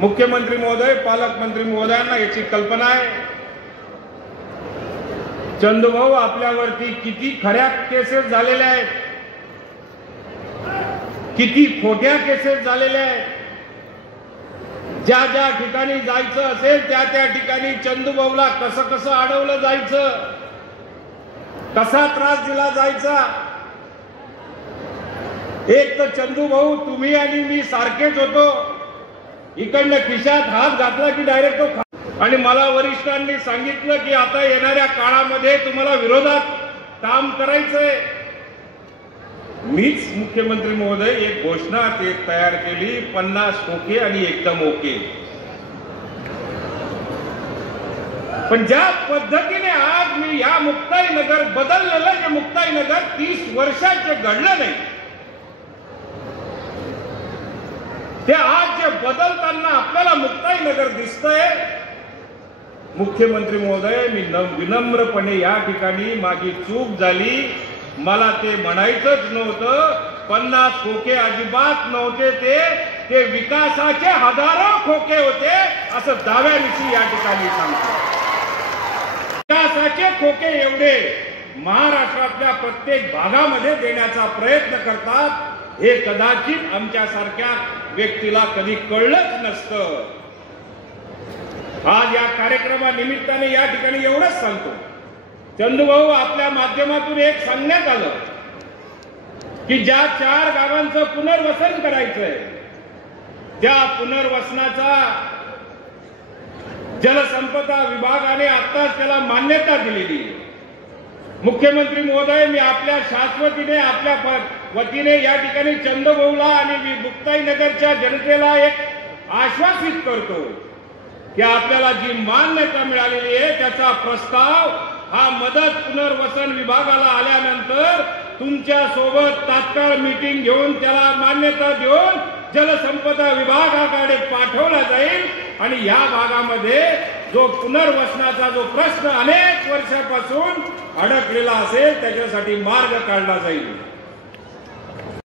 मुख्यमंत्री महोदय, पालकमंत्री महोदयांना याची कल्पना आहे। चंदूभाऊ, आपल्यावरती किती खऱ्या केसेस झालेल्या आहेत, किती खोट्या केसेस झालेल्या आहेत। ज्या ज्या ठिकाणी जायचं असेल त्या त्या ठिकाणी चंदूभाऊला कसं कसं अडवलं जायचं, कसा त्रास दिला जायचा। एक तर चंदूभाऊ, तुम्ही आणि मी सारखेच होतो। इकडनं खिशात हात घातला की डायरेक्ट तो आणि मला वरिष्ठांनी सांगितलं की आता येणाऱ्या काळामध्ये तुम्हाला विरोधात काम करायचंय। मीच मुख्यमंत्री महोदय एक घोषणा तयार केली, 50 खोके आणि एकदम ओके। पण ज्या पद्धतीने आज मी या मुक्ताईनगर बदललेलं, जे मुक्ताईनगर 30 वर्षाचे घडलं नाही, ते आज जे बदलताना आपल्याला मुक्ताईनगर दिसतंय। मुख्यमंत्री महोदय, मी विनम्रपणे या ठिकाणी माझी चूक झाली, मला ते म्हणायचंच नव्हतं। 50 खोके अजिबात नव्हते, ते विकासाचे हजारो खोके होते, असं दाव्यानिशी या ठिकाणी सांगतो। विकासाचे खोके एवढे महाराष्ट्रातल्या प्रत्येक भागामध्ये देण्याचा प्रयत्न करतात, हे कदाचित आमच्यासारख्या व्यक्तीला कधी कळलंच नसतं। आज या कार्यक्रमानिमित्ताने या ठिकाणी एवढंच सांगतो, चंदूभाऊ, आपल्या माध्यमातून एक सांगण्यात आलं की ज्या 4 गावांचं पुनर्वसन करायचंय, त्या पुनर्वसनाचा जलसंपदा विभागाने आत्ताच त्याला मान्यता दिलेली आहे। मुख्यमंत्री महोदय, मी आपल्या शाश्वतीने, आपल्या वतीने या ठिकाणी चंदूभाऊला आणि मुक्ताईनगरच्या जनतेला एक आश्वासित करतो की आपल्याला जी मान्यता मिळालेली आहे त्याचा प्रस्ताव हा मदत पुनर्वसन विभागाला आल्यानंतर तुमच्या सोबत तात्काळ मीटिंग घेऊन त्याला मान्यता देऊन जलसंपदा विभागाकडे पाठवला जाईल आणि या भागामध्ये जो पुनर्वसनाचा जो प्रश्न अनेक वर्षापासून अडकलेला असेल त्याच्यासाठी मार्ग काढला जाईल।